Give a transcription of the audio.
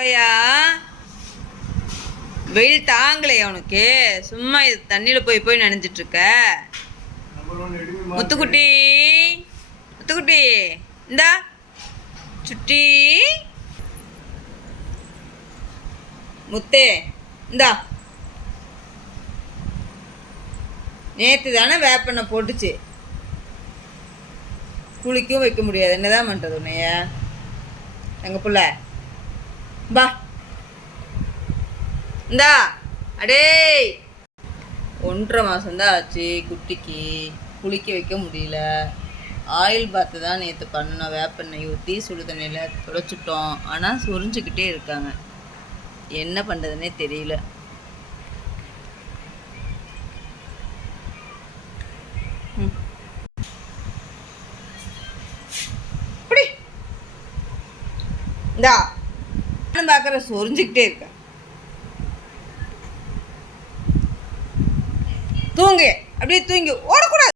ஐயா, வெயில் தாங்கலையா உனக்கு? சும்மா இது தண்ணியில் போய் போய் நனைஞ்சிட்டு இருக்க. முத்துக்குட்டி, முத்துக்குட்டி, இந்தா சுட்டி, முத்தே, இந்தா. நேற்று தானே வேப்பெண்ணெய் போட்டுச்சு, குளிக்கவும் வைக்க முடியாது. என்னதான் பண்ணுறது உன்னைய? எங்கள் புள்ள பா, இந்தா. அடே, 1.5 மாதம்தான் ஆச்சு குட்டிக்கு, குளிக்க வைக்க முடியல. ஆயில் பாத்து தான் நேற்று பண்ணணும். வேப்பெண்ணெய் ஊற்றி சுடு தண்ணியில் துடைச்சிட்டோம். ஆனால் சொரிஞ்சுக்கிட்டே இருக்காங்க. என்ன பண்ணுறதுனே தெரியல. இப்படி இந்தா பார்க்குற, சொரிஞ்சுக்கிட்டே இருக்க. தூங்கு, அப்படியே தூங்கி ஓட